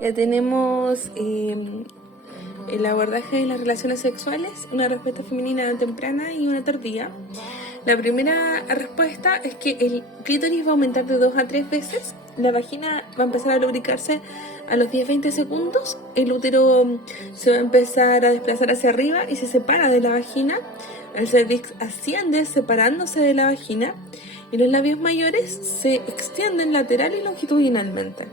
Ya tenemos el abordaje de las relaciones sexuales, una respuesta femenina temprana y una tardía. La primera respuesta es que el clítoris va a aumentar de 2 a 3 veces, la vagina va a empezar a lubricarse a los 10-20 segundos, el útero se va a empezar a desplazar hacia arriba y se separa de la vagina, el cervix asciende separándose de la vagina y los labios mayores se extienden lateral y longitudinalmente.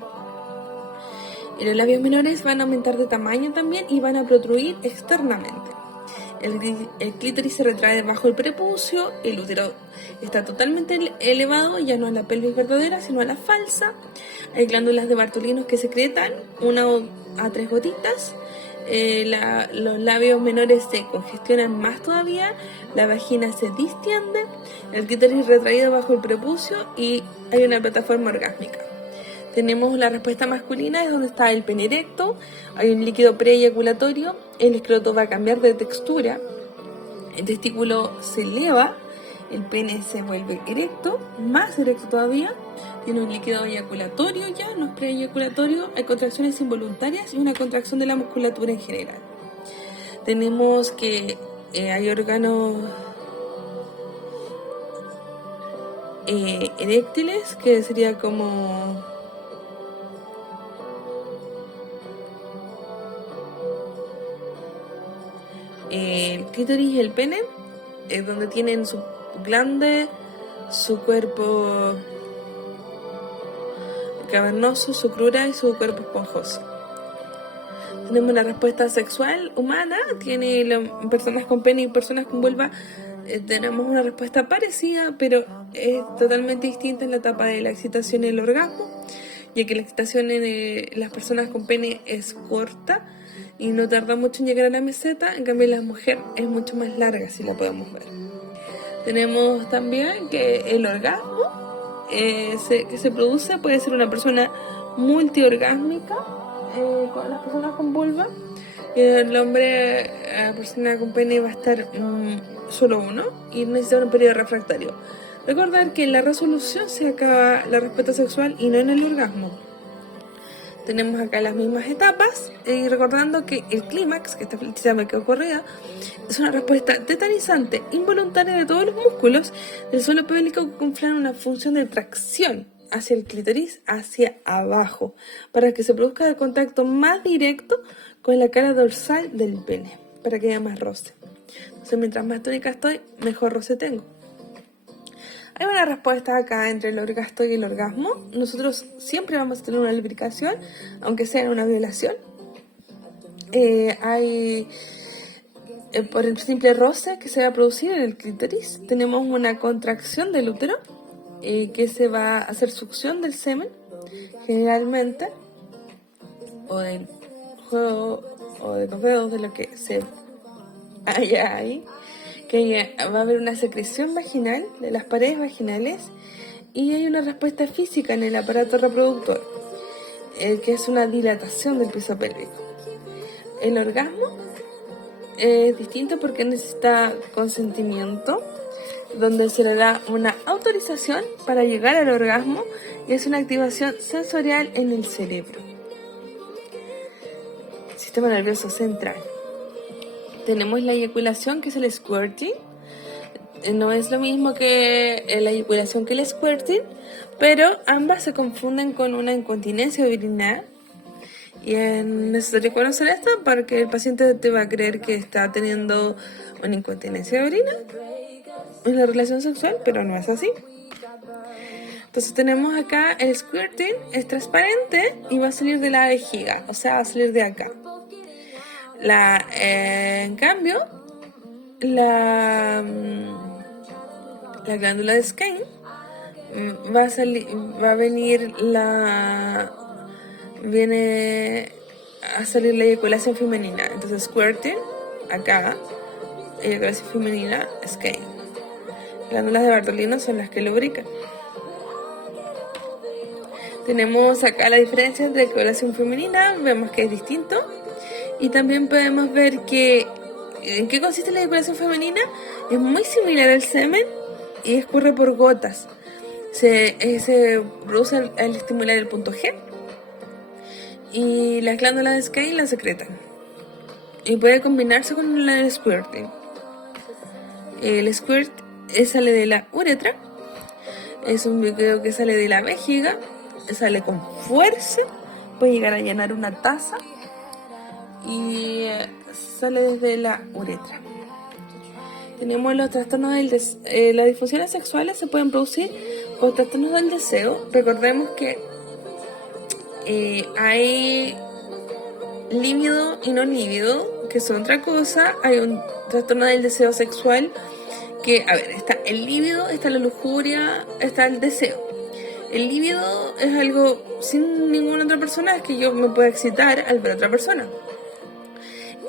Y los labios menores van a aumentar de tamaño también y van a protruir externamente. El clítoris se retrae debajo del prepucio, el útero está totalmente elevado, ya no a la pelvis verdadera, sino a la falsa. Hay glándulas de Bartolino que secretan 1 a 3 gotitas. Los labios menores se congestionan más todavía, la vagina se distiende, el clítoris retraído bajo el prepucio y hay una plataforma orgásmica. Tenemos la respuesta masculina, es donde está el pene erecto, hay un líquido preeyaculatorio, el escroto va a cambiar de textura, el testículo se eleva, el pene se vuelve erecto, más erecto todavía, tiene un líquido eyaculatorio ya, no es preeyaculatorio, hay contracciones involuntarias y una contracción de la musculatura en general. Tenemos que hay órganos eréctiles, que sería como el clítoris y el pene, donde tienen su glande, su cuerpo cavernoso, su crura y su cuerpo esponjoso. Tenemos la respuesta sexual humana, tiene personas con pene y personas con vulva, tenemos una respuesta parecida, pero es totalmente distinta en la etapa de la excitación y el orgasmo, ya que la excitación en las personas con pene es corta y no tarda mucho en llegar a la meseta, en cambio en la mujer es mucho más larga, si la podemos ver. Tenemos también que el orgasmo que se produce puede ser una persona multiorgásmica, con las personas con vulva, y el hombre, la persona con pene va a estar solo uno y necesita un periodo refractario. Recordar que en la resolución se acaba la respuesta sexual y no en el orgasmo. Tenemos acá las mismas etapas y recordando que el clímax, que esta flecha me quedó corrida, es una respuesta tetanizante involuntaria de todos los músculos del suelo pélvico que cumplen una función de tracción hacia el clítoris, hacia abajo, para que se produzca el contacto más directo con la cara dorsal del pene, para que haya más roce. Entonces, mientras más tónica estoy, mejor roce tengo. Hay una respuesta acá entre el orgasmo y el orgasmo. Nosotros siempre vamos a tener una lubricación, aunque sea en una violación. Hay por el simple roce que se va a producir en el clítoris. Tenemos una contracción del útero, que se va a hacer succión del semen, generalmente, o del juego, o de los dedos, de lo que se haya ahí. Que va a haber una secreción vaginal de las paredes vaginales y hay una respuesta física en el aparato reproductor, que es una dilatación del piso pélvico. El orgasmo es distinto porque necesita consentimiento, donde se le da una autorización para llegar al orgasmo y es una activación sensorial en el cerebro. Sistema nervioso central. Tenemos la eyaculación, que es el squirting. No es lo mismo que la eyaculación que el squirting, pero ambas se confunden con una incontinencia urinaria. Y es necesario conocer esto porque el paciente te va a creer que está teniendo una incontinencia de orina en la relación sexual, pero no es así. Entonces tenemos acá el squirting, es transparente y va a salir de la vejiga, o sea, va a salir de acá. En cambio, la glándula de Skene viene a salir la eyaculación femenina. Entonces squirting, acá, eyaculación femenina, Skene. Glándulas de Bartolino son las que lubrican. Tenemos acá la diferencia entre eyaculación femenina, vemos que es distinto. Y también podemos ver que ¿en qué consiste la eyaculación femenina? Es muy similar al semen y escurre por gotas. Se produce al estimular el punto G y las glándulas de Skene la secretan. Y puede combinarse con el squirting. El squirt sale de la uretra, es un líquido que sale de la vejiga, sale con fuerza, puede llegar a llenar una taza y sale desde la uretra. Tenemos los trastornos del deseo. Las disfunciones sexuales se pueden producir por trastornos del deseo. Recordemos que hay líbido y no líbido, que son otra cosa. Hay un trastorno del deseo sexual que, a ver, está el líbido, está la lujuria, está el deseo. El líbido es algo sin ninguna otra persona, es que yo me pueda excitar al ver a otra persona.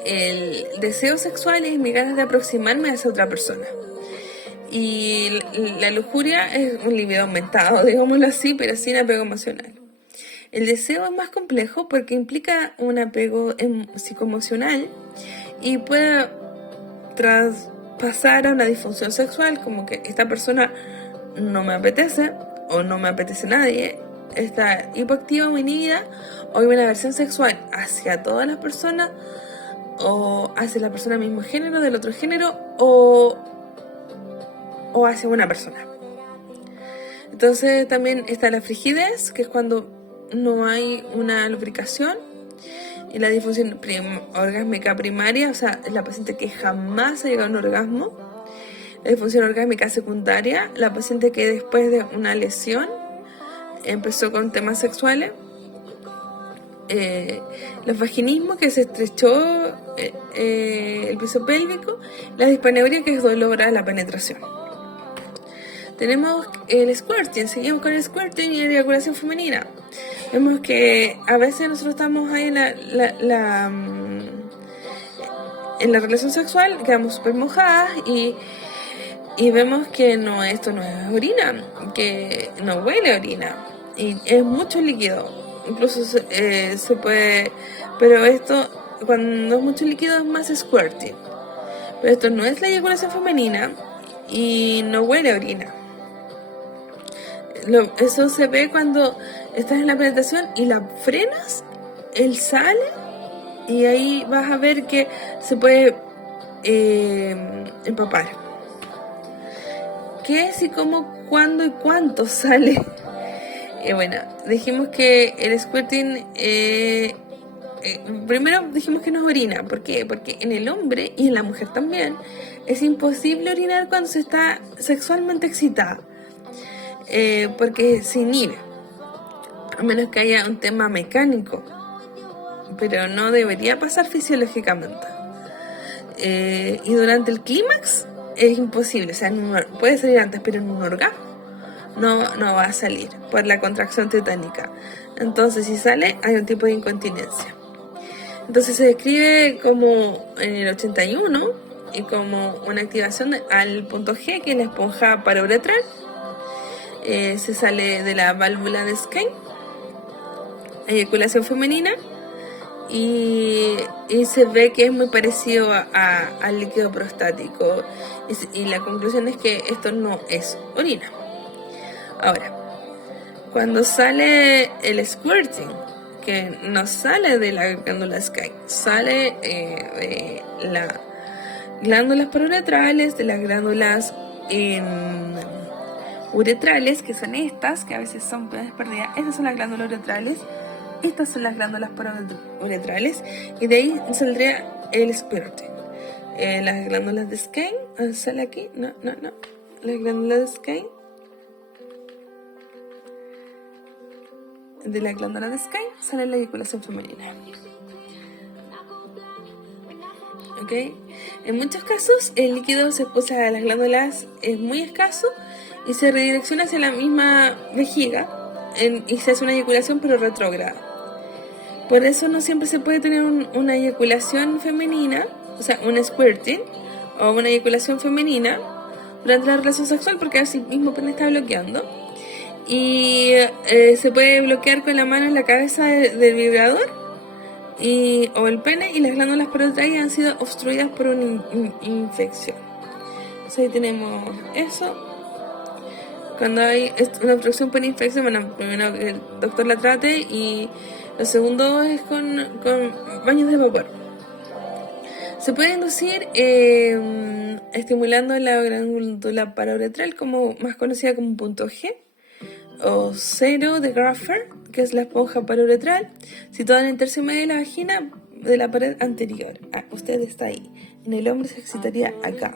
El deseo sexual es mi ganas de aproximarme a esa otra persona. Y la lujuria es un libido aumentado, digámoslo así, pero sin apego emocional. El deseo es más complejo porque implica un apego psicoemocional y puede traspasar a una disfunción sexual, como que esta persona no me apetece o no me apetece nadie, está hipoactiva o inhibida, o hay una aversión sexual hacia todas las personas o hacia la persona del mismo género, del otro género, o hacia una persona. Entonces también está la frigidez, que es cuando no hay una lubricación, y la disfunción orgásmica primaria, o sea, la paciente que jamás ha llegado a un orgasmo. La disfunción orgásmica secundaria, la paciente que después de una lesión empezó con temas sexuales. Los vaginismos, que se estrechó el piso pélvico. La dispaneuria, que es dolor a la penetración. Tenemos el squirting, seguimos con el squirting y la eyaculación femenina. Vemos que a veces nosotros estamos ahí en la relación sexual, quedamos súper mojadas y vemos que esto no es orina, que no huele a orina y es mucho líquido. Incluso se puede, pero esto, cuando es mucho líquido, es más squirting. Pero esto no es la eyaculación femenina y no huele a orina. Eso se ve cuando estás en la penetración y la frenas, él sale y ahí vas a ver que se puede empapar. ¿Qué es y cómo, cuándo y cuánto sale? Bueno, dijimos que el squirting, primero dijimos que no es orina. ¿Por qué? Porque en el hombre y en la mujer también es imposible orinar cuando se está sexualmente excitada, porque se inhibe, a menos que haya un tema mecánico, pero no debería pasar fisiológicamente. Y durante el clímax es imposible, o sea, puede salir antes, pero en un orgasmo no va a salir por la contracción tetánica. Entonces, si sale, hay un tipo de incontinencia. Entonces se describe como en el 81 y como una activación al punto G, que es la esponja parauretral. Se sale de la válvula de Skene, eyaculación femenina, y se ve que es muy parecido al líquido prostático, y la conclusión es que esto no es orina. Ahora, cuando sale el squirting, que no sale de la glándula Skene, sale de las glándulas parauretrales, de las glándulas uretrales, que son estas, que a veces son perdidas. Estas son las glándulas uretrales, estas son las glándulas parauretrales, y de ahí saldría el squirting. Las glándulas de Skene, sale aquí, no, las glándulas de Skene, de la glándula de Skene sale la eyaculación femenina. ¿Ok? En muchos casos el líquido se expulsa a las glándulas, es muy escaso y se redirecciona hacia la misma vejiga y se hace una eyaculación pero retrógrada. Por eso no siempre se puede tener una eyaculación femenina, o sea, un squirting o una eyaculación femenina durante la relación sexual, porque así mismo pene está bloqueando. Y se puede bloquear con la mano en la cabeza del vibrador o el pene, y las glándulas parauretrales han sido obstruidas por una infección. Entonces ahí tenemos eso. Cuando hay una obstrucción por infección, bueno, primero que el doctor la trate y Lo segundo es con baños de vapor. Se puede inducir estimulando la glándula parouretral, como más conocida como punto G, o cero de Graffer, que es la esponja parouretral, situada en el tercio medio de la vagina de la pared anterior. Usted está ahí. En el hombre se excitaría acá.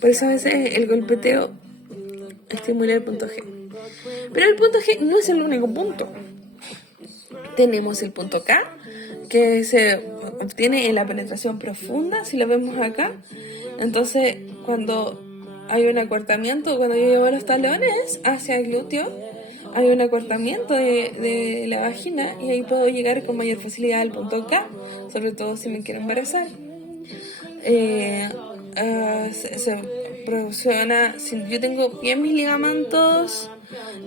Por eso a veces el golpeteo estimula el punto G. Pero el punto G no es el único punto. Tenemos el punto K, que se obtiene en la penetración profunda, si lo vemos acá. Entonces, cuando hay un acortamiento, cuando yo llevo los talones hacia el glúteo, hay un acortamiento de la vagina y ahí puedo llegar con mayor facilidad al punto K, sobre todo si me quiero embarazar. Se proporciona, si yo tengo bien mis ligamentos,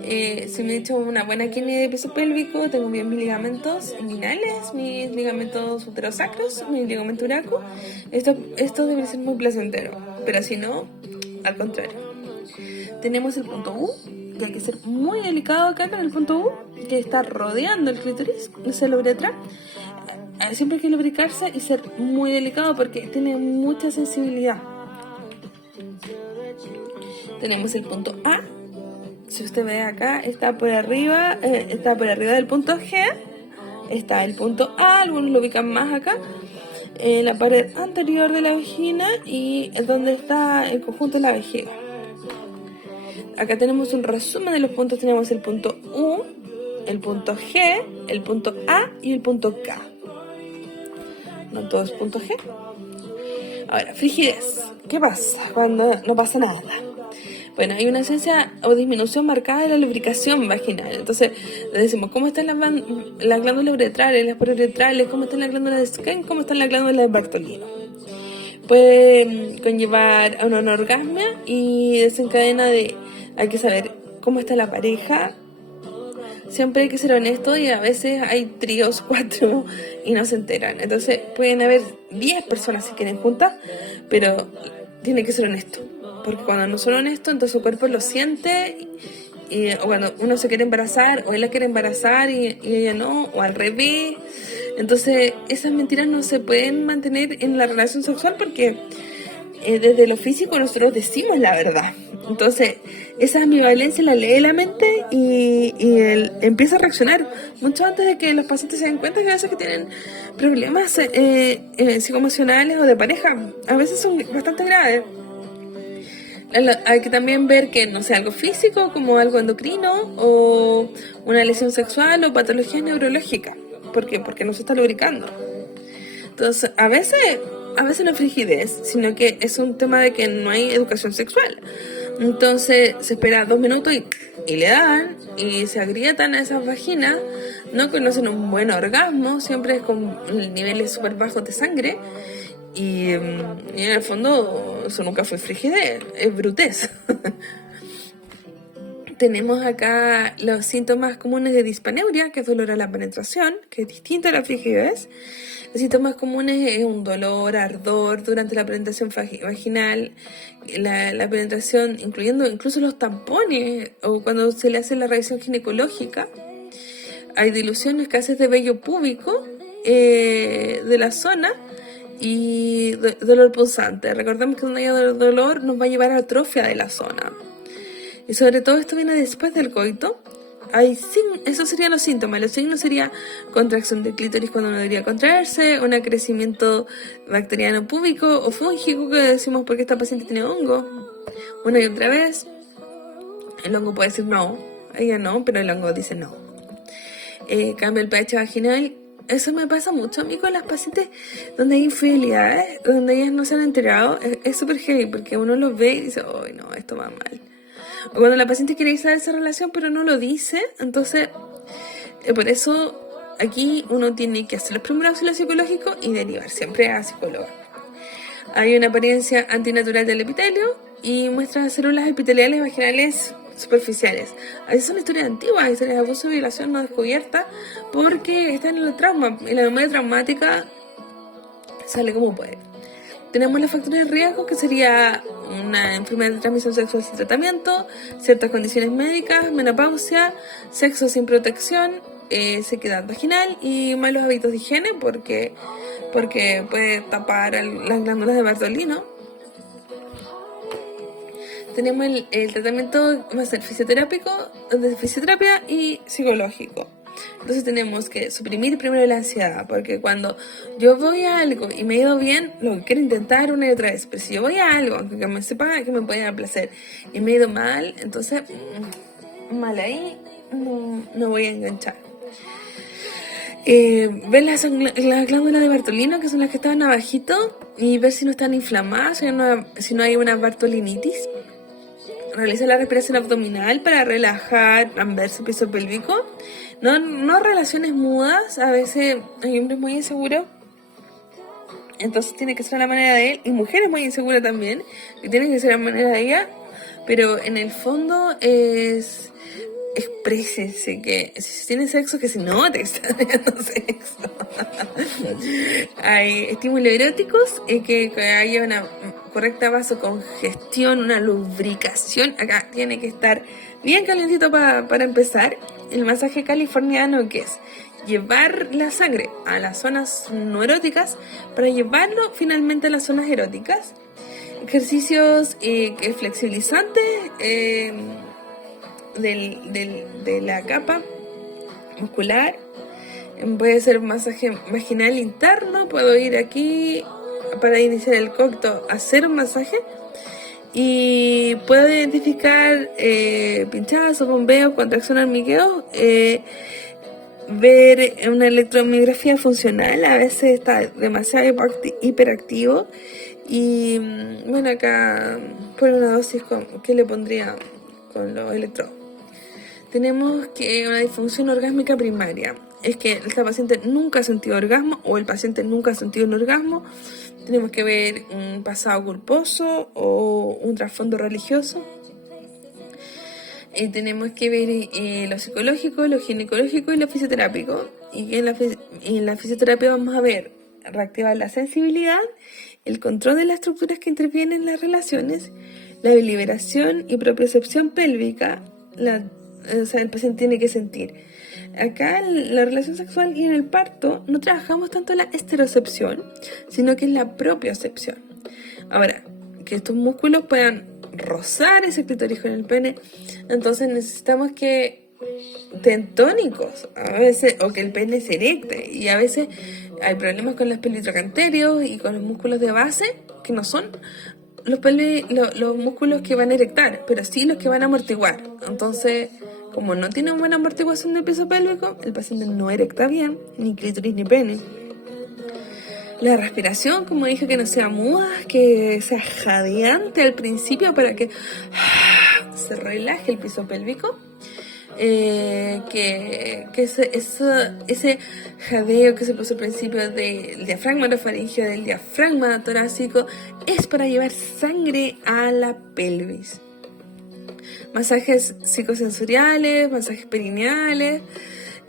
si me he hecho una buena quine de peso pélvico, tengo bien mis ligamentos inguinales, mis ligamentos uterosacros, mi ligamento uraco, esto debe ser muy placentero, pero si no, al contrario. Tenemos el punto U, que hay que ser muy delicado acá con el punto U, que está rodeando el clítoris, el uretra. Siempre hay que lubricarse y ser muy delicado porque tiene mucha sensibilidad. Tenemos el punto A. Si usted ve acá, está por arriba del punto G. Está el punto A, algunos lo ubican más acá, en la pared anterior de la vagina y donde está el conjunto de la vejiga. Acá tenemos un resumen de los puntos. Tenemos el punto U, el punto G, el punto A y el punto K. No todo es punto G. Ahora, frigidez. ¿Qué pasa cuando no pasa nada? Bueno, hay una ausencia o disminución marcada de la lubricación vaginal. Entonces, decimos, ¿cómo están las glándulas uretrales, las parouretrales? ¿Cómo están las glándulas de Skene? ¿Cómo están las glándulas de Bartolino? Puede conllevar a una anorgasmia y desencadena hay que saber cómo está la pareja. Siempre hay que ser honesto y a veces hay tríos, 4 y no se enteran. Entonces pueden haber 10 personas si quieren juntas, pero tiene que ser honesto. Porque cuando no son honestos, entonces su cuerpo lo siente. O cuando uno se quiere embarazar, o él la quiere embarazar y ella no, o al revés. Entonces esas mentiras no se pueden mantener en la relación sexual porque desde lo físico nosotros decimos la verdad. Entonces esa ambivalencia la lee la mente y él empieza a reaccionar mucho antes de que los pacientes se den cuenta que a veces que tienen problemas psicoemocionales o de pareja. A veces son bastante graves. Hay que también ver que no sea algo físico como algo endocrino o una lesión sexual o patologías neurológicas. ¿Por qué? Porque no se está lubricando. Entonces, a veces no es frigidez, sino que es un tema de que no hay educación sexual. Entonces se espera 2 minutos y le dan y se agrietan a esas vaginas, no conocen un buen orgasmo, siempre es con niveles súper bajos de sangre y en el fondo eso nunca fue frigidez, es brutez. Tenemos acá los síntomas comunes de dispaneuria, que es dolor a la penetración, que es distinto a la frigidez. Los síntomas comunes es un dolor, ardor durante la penetración vaginal, la penetración, incluyendo incluso los tampones o cuando se le hace la revisión ginecológica. Hay dilución, escasez de vello púbico de la zona y dolor punzante. Recordemos que cuando haya dolor nos va a llevar a atrofia de la zona. Y sobre todo esto viene después del coito. Esos serían los síntomas. Los signos serían contracción del clítoris cuando no debería contraerse, un crecimiento bacteriano púbico o fúngico, que decimos porque esta paciente tiene hongo. Una y otra vez. El hongo puede decir no, ella no, pero el hongo dice no. Cambia el pH vaginal. Eso me pasa mucho a mí con las pacientes donde hay infidelidades, donde ellas no se han enterado. Es súper heavy porque uno los ve y dice, ¡ay no, esto va mal! O cuando la paciente quiere irse de esa relación pero no lo dice, entonces por eso aquí uno tiene que hacer los primeros auxilios psicológicos y derivar siempre a psicóloga. Hay una apariencia antinatural del epitelio y muestra células epiteliales vaginales superficiales. A veces son historias antiguas, historias de abuso y violación no descubiertas porque están en el trauma y la memoria traumática sale como puede. Tenemos los factores de riesgo, que sería una enfermedad de transmisión sexual sin tratamiento, ciertas condiciones médicas, menopausia, sexo sin protección, sequedad vaginal y malos hábitos de higiene porque puede tapar las glándulas de Bartolino. Tenemos el tratamiento va a ser fisioterápico, de fisioterapia y psicológico. Entonces tenemos que suprimir primero la ansiedad, porque cuando yo voy a algo y me ha ido bien, lo que quiero intentar una y otra vez. Pero si yo voy a algo, aunque me sepa que me puede dar placer, y me ha ido mal, entonces mal ahí, no voy a enganchar. Ver las glándulas de Bartolino, que son las que estaban abajito, y ver si no están inflamadas, si no hay una bartolinitis. Realiza la respiración abdominal para relajar transverso piso pélvico. No relaciones mudas, a veces hay hombres muy inseguros, entonces tiene que ser a la manera de él, y mujeres muy inseguras también, que tienen que ser a la manera de ella, pero en el fondo es exprésese, que si tiene sexo, que se note que está teniendo sexo. Hay estímulos eróticos, que haya una correcta vasocongestión, una lubricación. Acá tiene que estar bien calentito para empezar. El masaje californiano, que es llevar la sangre a las zonas no eróticas para llevarlo finalmente a las zonas eróticas. Ejercicios flexibilizantes de la capa muscular. Puede ser masaje vaginal interno. Puedo ir aquí para iniciar el cocto, hacer un masaje. Y puedo identificar pinchazo, bombeo, contracción, hormigueo, ver una electromiografía funcional. A veces está demasiado hiperactivo. Y bueno, acá por una dosis que le pondría con los electrodos. Tenemos que una disfunción orgásmica primaria. Es que esta paciente nunca ha sentido orgasmo o el paciente nunca ha sentido un orgasmo. Tenemos que ver un pasado culposo o un trasfondo religioso. Tenemos que ver lo psicológico, lo ginecológico y lo fisioterápico. Y en la fisioterapia vamos a ver reactivar la sensibilidad, el control de las estructuras que intervienen en las relaciones, la liberación y propiocepción pélvica. El paciente tiene que sentir. Acá en la relación sexual y en el parto no trabajamos tanto la esterocepción, sino que es la propiocepción. Ahora, que estos músculos puedan rozar ese clítoris con el pene, entonces necesitamos que estén tónicos a veces, o que el pene se erecte, y a veces hay problemas con los pelvitrocanterios y con los músculos de base, que no son los músculos que van a erectar, pero sí los que van a amortiguar. Entonces, como no tiene buena amortiguación del piso pélvico, el paciente no erecta bien, ni clítoris ni pene. La respiración, como dije, que no sea muda, que sea jadeante al principio para que se relaje el piso pélvico. Que ese jadeo que se puso al principio del diafragma orofaringeo, del diafragma torácico, es para llevar sangre a la pelvis. Masajes psicosensoriales, masajes perineales,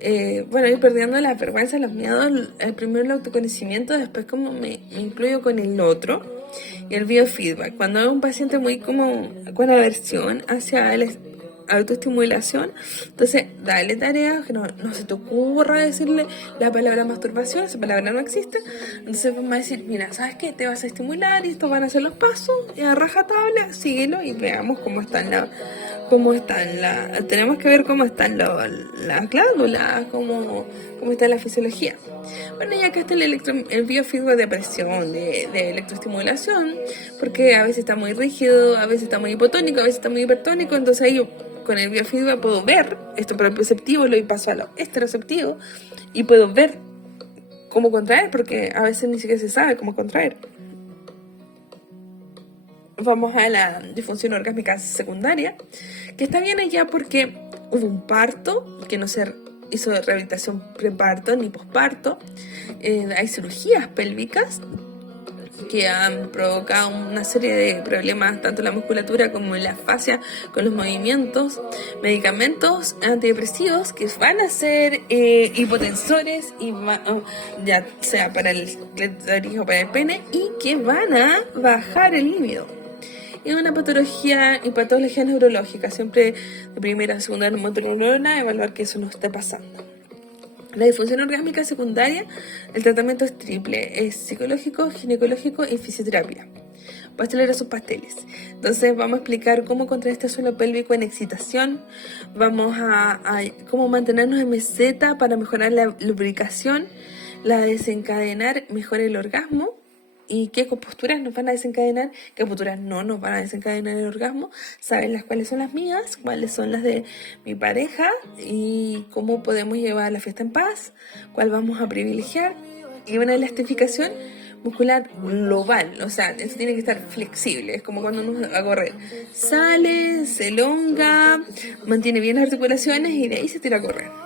ir perdiendo la vergüenza, los miedos, primero el autoconocimiento, después como me incluyo con el otro, y el biofeedback. Cuando es un paciente muy como con aversión hacia el autoestimulación, entonces dale tareas que no se te ocurra decirle la palabra masturbación, esa palabra no existe. Entonces vamos a decir, mira, ¿sabes qué? Te vas a estimular y estos van a ser los pasos, y a rajatabla, síguelo y veamos cómo están tenemos que ver cómo están las glándulas, cómo está la fisiología. Bueno, ya que está el biofeedback de presión, de electroestimulación, porque a veces está muy rígido, a veces está muy hipotónico, a veces está muy hipertónico, entonces ahí con el biofeedback puedo ver esto propioceptivo, lo paso a lo esteroceptivo y puedo ver cómo contraer, porque a veces ni siquiera se sabe cómo contraer. Vamos a la disfunción orgásmica secundaria, que está bien allá porque hubo un parto, que no se hizo rehabilitación preparto ni posparto. Hay cirugías pélvicas que han provocado una serie de problemas tanto en la musculatura como en la fascia con los movimientos, medicamentos antidepresivos que van a ser hipotensores, y ya sea para el clítoris o para el pene, y que van a bajar el líbido. Es una patología y neurológica, siempre de primera o segunda motoneurona, evaluar que eso no esté pasando. La disfunción orgásmica secundaria, el tratamiento es triple, es psicológico, ginecológico y fisioterapia. Pastelero sus pasteles. Entonces vamos a explicar cómo contraer este suelo pélvico en excitación, vamos a cómo mantenernos en meseta para mejorar la lubricación, la desencadenar, mejora el orgasmo, y qué posturas nos van a desencadenar, qué posturas no nos van a desencadenar el orgasmo, saben las cuáles son las mías, cuáles son las de mi pareja y cómo podemos llevar la fiesta en paz, cuál vamos a privilegiar, y una elastificación muscular global, o sea, eso tiene que estar flexible, es como cuando uno va a correr, sale, se elonga, mantiene bien las articulaciones y de ahí se tira a correr.